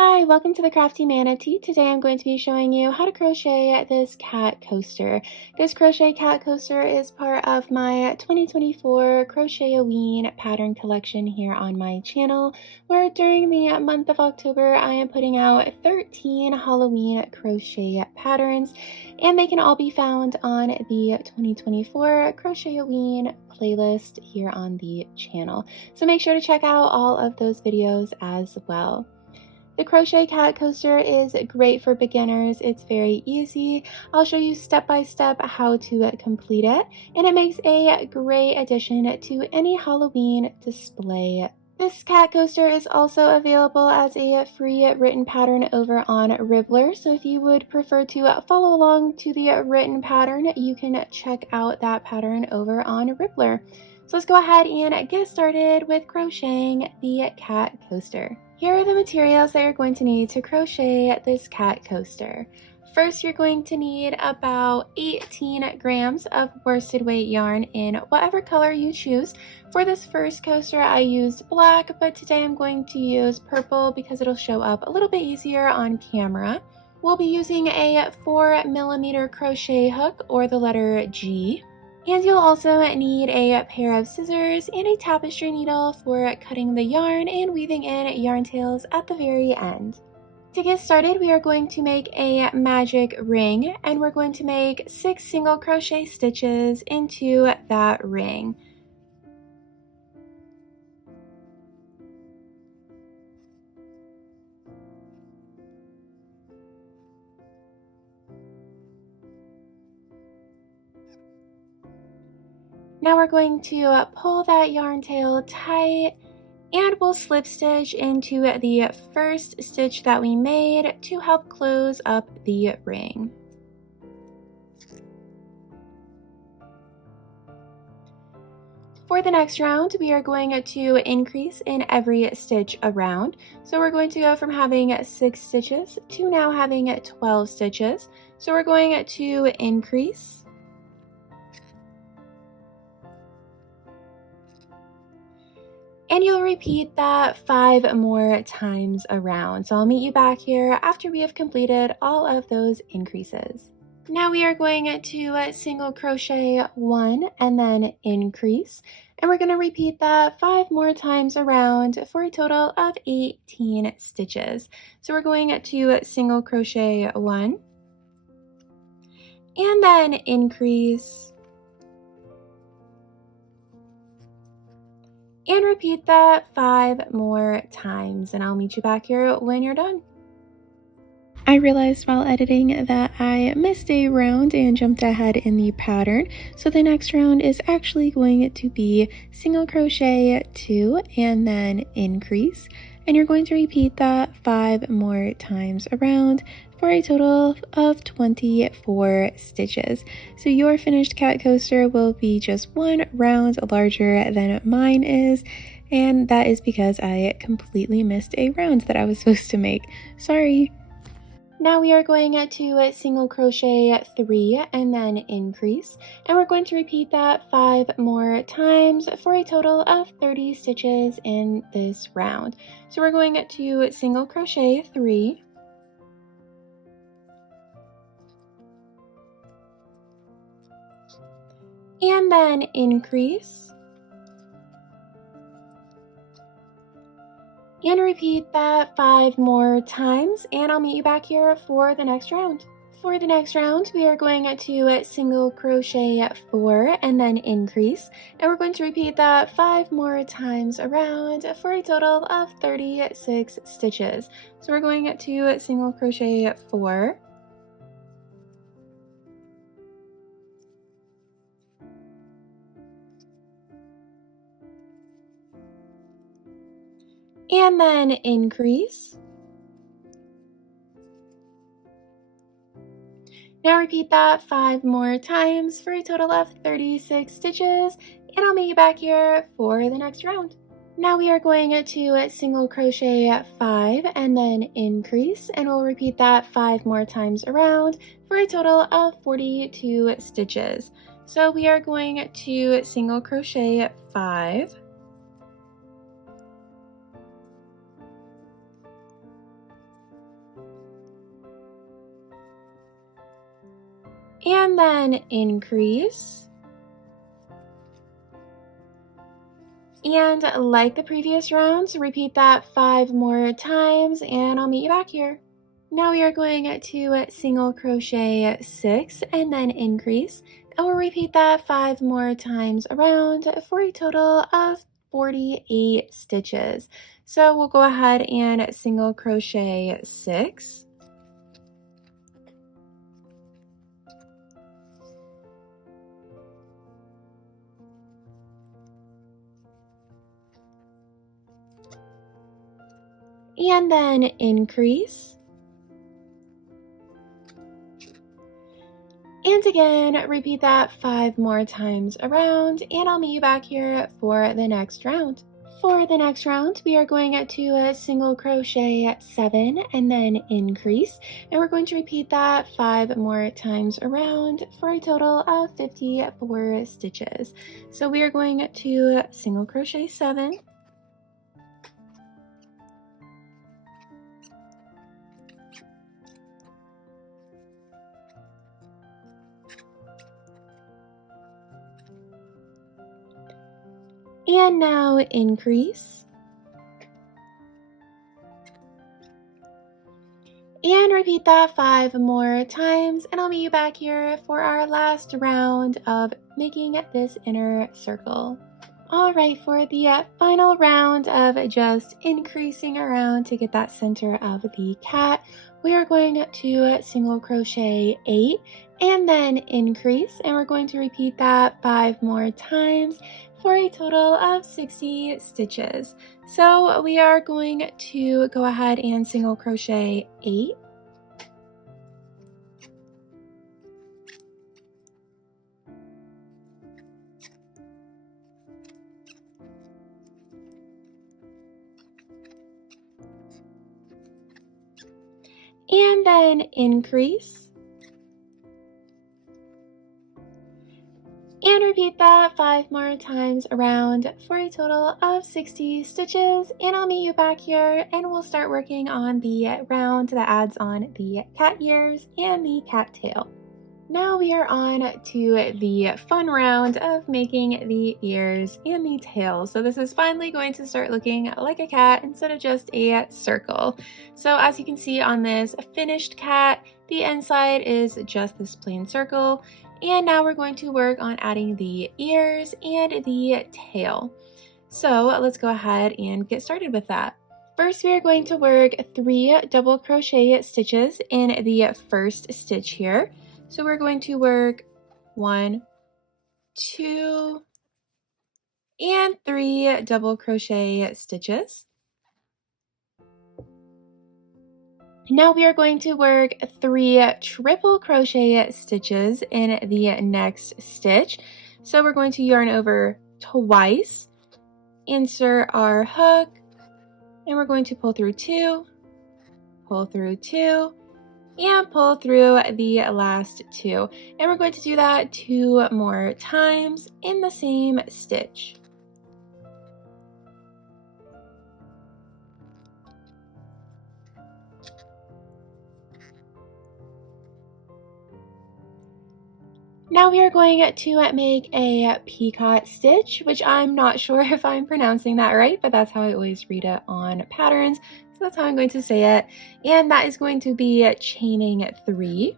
Hi, welcome to the CrafteeManatee. Today I'm going to be showing you how to crochet this cat coaster. This crochet cat coaster is part of my 2024 Crochetaween pattern collection here on my channel, where during the month of October I am putting out 13 Halloween crochet patterns, and they can all be found on the 2024 Crochetaween playlist here on the channel. So make sure to check out all of those videos as well. The crochet cat coaster is great for beginners. It's very easy. I'll show you step by step how to complete it, and it makes a great addition to any Halloween display. This cat coaster is also available as a free written pattern over on Ribblr, so if you would prefer to follow along to the written pattern, you can check out that pattern over on Ribblr. So let's go ahead and get started with crocheting the cat coaster. Here are the materials that you're going to need to crochet this cat coaster. First, you're going to need about 18 grams of worsted weight yarn in whatever color you choose. For this first coaster, I used black, but today I'm going to use purple because it'll show up a little bit easier on camera. We'll be using a 4mm crochet hook, or the letter G. And you'll also need a pair of scissors and a tapestry needle for cutting the yarn and weaving in yarn tails at the very end. To get started, we are going to make a magic ring, and we're going to make 6 single crochet stitches into that ring. Now we're going to pull that yarn tail tight, and we'll slip stitch into the first stitch that we made to help close up the ring. For the next round, we are going to increase in every stitch around. So we're going to go from having 6 stitches to now having 12 stitches. So we're going to increase. And you'll repeat that 5 more times around. So I'll meet you back here after we have completed all of those increases. Now we are going to single crochet 1 and then increase. And we're going to repeat that 5 more times around for a total of 18 stitches. So we're going to single crochet 1 and then increase. And repeat that 5 more times, and I'll meet you back here when you're done. I realized while editing that I missed a round and jumped ahead in the pattern, so the next round is actually going to be single crochet 2 and then increase, and you're going to repeat that 5 more times around for a total of 24 stitches. So your finished cat coaster will be just 1 round larger than mine is, and that is because I completely missed a round that I was supposed to make. Sorry. Now we are going to single crochet 3 and then increase, and we're going to repeat that 5 more times for a total of 30 stitches in this round. So we're going to single crochet 3, and then increase, and repeat that 5 more times, and I'll meet you back here for the next round. For the next round, we are going to single crochet 4 and then increase, and we're going to repeat that 5 more times around for a total of 36 stitches. So we're going to single crochet 4, and then increase. Now repeat that 5 more times for a total of 36 stitches, and I'll meet you back here for the next round. Now we are going to single crochet 5 and then increase, and we'll repeat that 5 more times around for a total of 42 stitches. So we are going to single crochet 5, and then increase. And like the previous rounds, repeat that 5 more times and I'll meet you back here. Now we are going to single crochet 6 and then increase, and we'll repeat that 5 more times around for a total of 48 stitches. So we'll go ahead and single crochet 6. And then increase. And again, repeat that 5 more times around, and I'll meet you back here for the next round. For the next round, we are going to single crochet 7 and then increase, and we're going to repeat that 5 more times around for a total of 54 stitches. So we are going to single crochet 7. And now increase. And repeat that 5 more times, and I'll meet you back here for our last round of making this inner circle. Alright, for the final round of just increasing around to get that center of the cat, we are going to single crochet 8 and then increase, and we're going to repeat that 5 more times for a total of 60 stitches. So we are going to go ahead and single crochet 8. And then increase. And repeat that 5 more times around for a total of 60 stitches, and I'll meet you back here and we'll start working on the round that adds on the cat ears and the cat tail. Now we are on to the fun round of making the ears and the tail. So this is finally going to start looking like a cat instead of just a circle. So as you can see on this finished cat, the inside is just this plain circle. And now we're going to work on adding the ears and the tail. So let's go ahead and get started with that. First, we are going to work 3 double crochet stitches in the first stitch here. So we're going to work 1, 2, and 3 double crochet stitches. Now we are going to work 3 triple crochet stitches in the next stitch. So we're going to yarn over twice, insert our hook, and we're going to pull through 2, pull through 2, and pull through the last 2. And we're going to do that 2 more times in the same stitch. Now we are going to make a peacock stitch, which I'm not sure if I'm pronouncing that right, but that's how I always read it on patterns. So that's how I'm going to say it. And that is going to be chaining 3.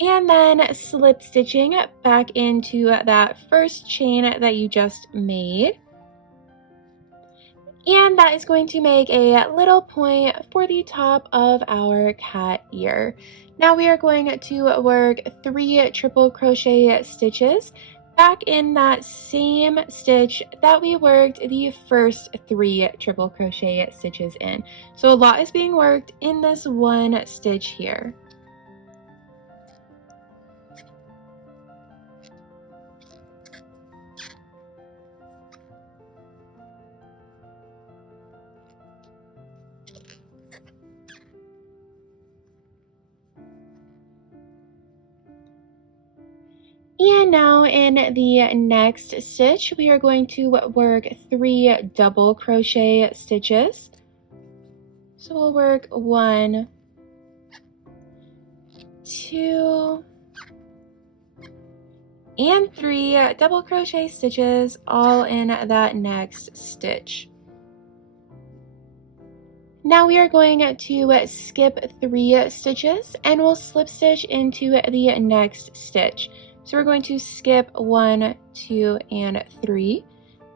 And then slip stitching back into that first chain that you just made. And that is going to make a little point for the top of our cat ear. Now we are going to work 3 triple crochet stitches back in that same stitch that we worked the first 3 triple crochet stitches in. So a lot is being worked in this one stitch here. And now in the next stitch, we are going to work 3 double crochet stitches. So we'll work 1, 2, and 3 double crochet stitches all in that next stitch. Now we are going to skip 3 stitches and we'll slip stitch into the next stitch. So we're going to skip 1, 2, and 3,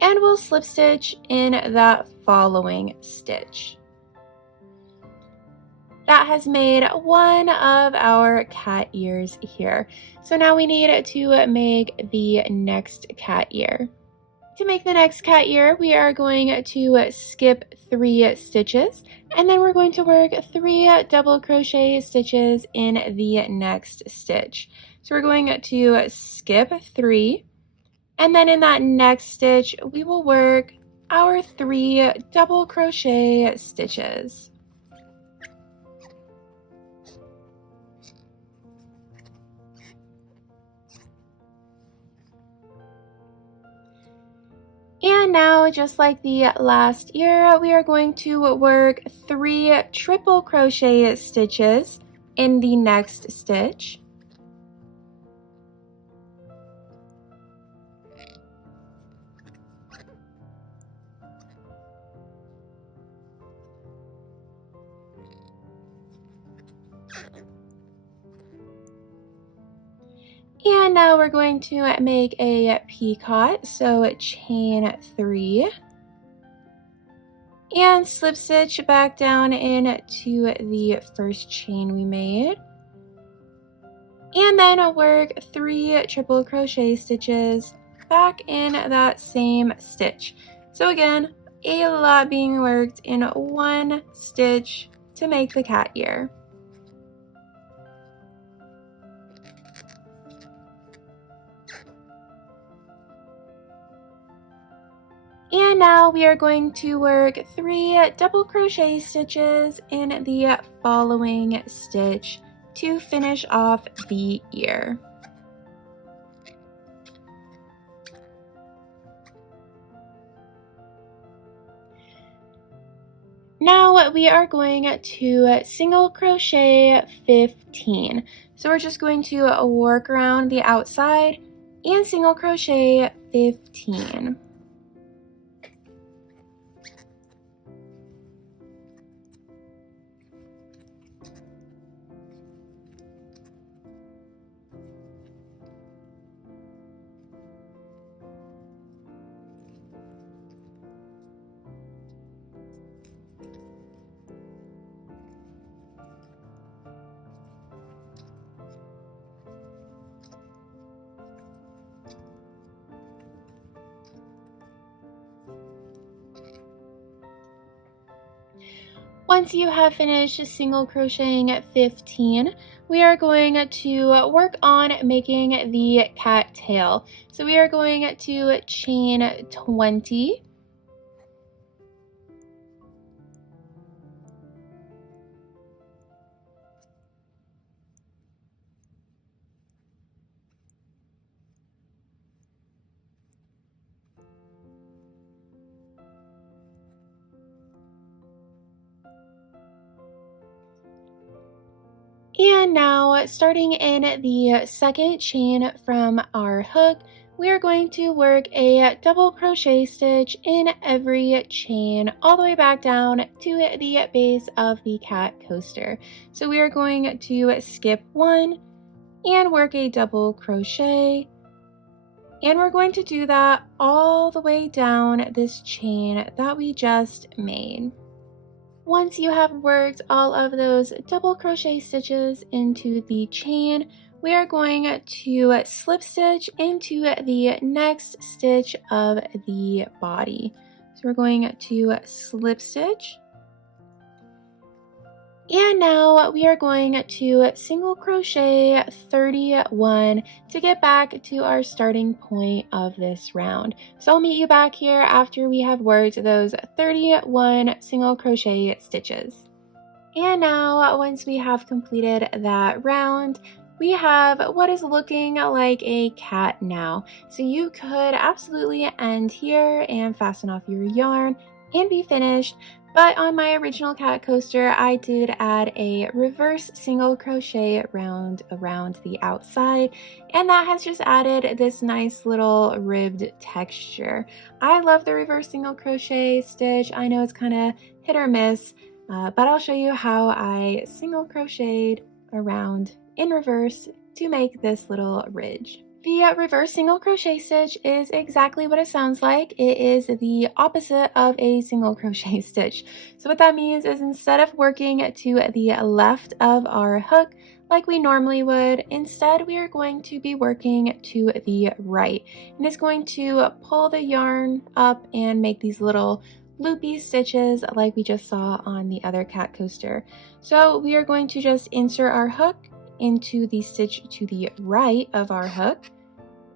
and we'll slip stitch in that following stitch. That has made one of our cat ears here. So now we need to make the next cat ear. To make the next cat ear, we are going to skip 3 stitches, and then we're going to work 3 double crochet stitches in the next stitch. So we're going to skip 3, and then in that next stitch, we will work our 3 double crochet stitches. And now, just like the last ear, we are going to work 3 triple crochet stitches in the next stitch. And now we're going to make a peacock, so chain 3 and slip stitch back down into the first chain we made, and then work 3 triple crochet stitches back in that same stitch. So again, a lot being worked in one stitch to make the cat ear. And now we are going to work 3 double crochet stitches in the following stitch to finish off the ear. Now we are going to single crochet 15. So we're just going to work around the outside and single crochet 15. Once you have finished single crocheting 15, we are going to work on making the cat tail. So we are going to chain 20. And now, starting in the second chain from our hook, we are going to work a double crochet stitch in every chain all the way back down to the base of the cat coaster. So we are going to skip 1 and work a double crochet, and we're going to do that all the way down this chain that we just made. Once you have worked all of those double crochet stitches into the chain, we are going to slip stitch into the next stitch of the body. So we're going to slip stitch. And now we are going to single crochet 31 to get back to our starting point of this round. So I'll meet you back here after we have worked those 31 single crochet stitches. And now, once we have completed that round, we have what is looking like a cat now. So you could absolutely end here and fasten off your yarn and be finished, But on my original cat coaster, I did add a reverse single crochet round around the outside, and that has just added this nice little ribbed texture. I love the reverse single crochet stitch. I know it's kind of hit or miss, but I'll show you how I single crocheted around in reverse to make this little ridge. The reverse single crochet stitch is exactly what it sounds like. It is the opposite of a single crochet stitch. So what that means is instead of working to the left of our hook like we normally would, instead we are going to be working to the right. And it's going to pull the yarn up and make these little loopy stitches like we just saw on the other cat coaster. So we are going to just insert our hook into the stitch to the right of our hook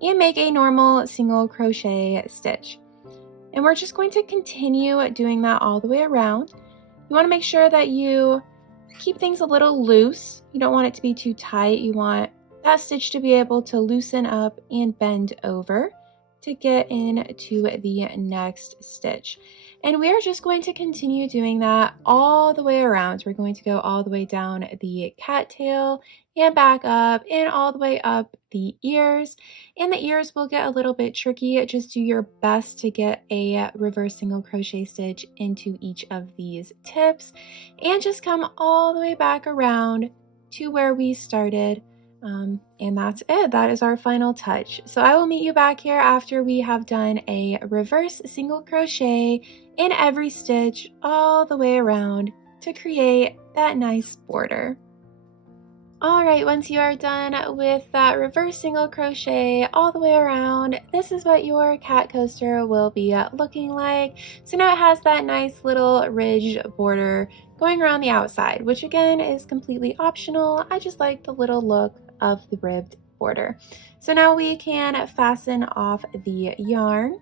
and make a normal single crochet stitch. And we're just going to continue doing that all the way around. You want to make sure that you keep things a little loose. You don't want it to be too tight. You want that stitch to be able to loosen up and bend over to get into the next stitch. And we are just going to continue doing that all the way around. We're going to go all the way down the cattail and back up and all the way up the ears. And the ears will get a little bit tricky. Just do your best to get a reverse single crochet stitch into each of these tips and just come all the way back around to where we started. And that's it. That is our final touch. So I will meet you back here after we have done a reverse single crochet in every stitch all the way around to create that nice border. Alright, once you are done with that reverse single crochet all the way around, this is what your cat coaster will be looking like. So now it has that nice little ridge border going around the outside, which again is completely optional. I just like the little look of the ribbed border. So now we can fasten off the yarn.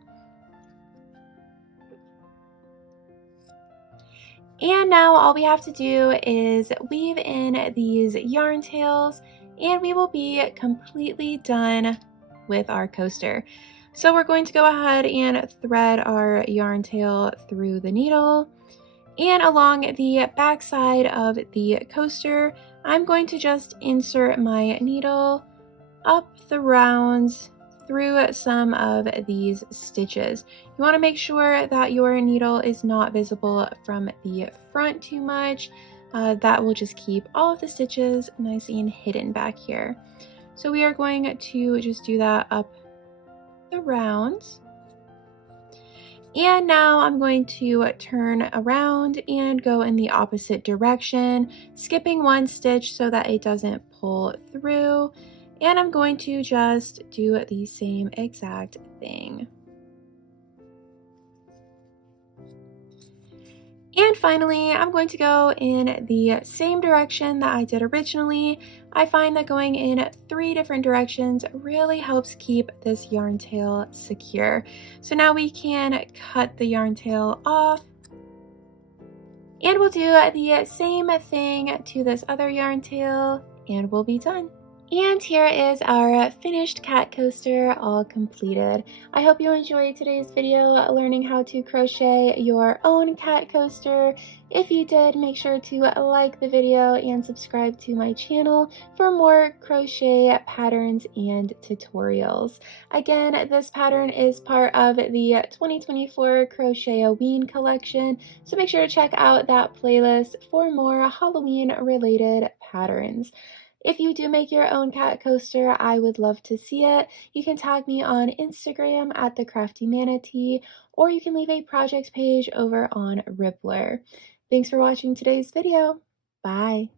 And now all we have to do is weave in these yarn tails and we will be completely done with our coaster. So we're going to go ahead and thread our yarn tail through the needle, and along the back side of the coaster, I'm going to just insert my needle up the rounds through some of these stitches. You want to make sure that your needle is not visible from the front too much. That will just keep all of the stitches nice and hidden back here. So we are going to just do that up the rounds. And now I'm going to turn around and go in the opposite direction, skipping one stitch so that it doesn't pull through. And I'm going to just do the same exact thing. And finally, I'm going to go in the same direction that I did originally. I find that going in 3 different directions really helps keep this yarn tail secure. So now we can cut the yarn tail off. And we'll do the same thing to this other yarn tail and we'll be done. And here is our finished cat coaster all completed. I hope you enjoyed today's video learning how to crochet your own cat coaster. If you did, make sure to like the video and subscribe to my channel for more crochet patterns and tutorials. Again, this pattern is part of the 2024 Crochetaween collection, so make sure to check out that playlist for more Halloween related patterns. If you do make your own cat coaster, I would love to see it. You can tag me on Instagram at the CrafteeManatee, or you can leave a project page over on Ribblr. Thanks for watching today's video. Bye.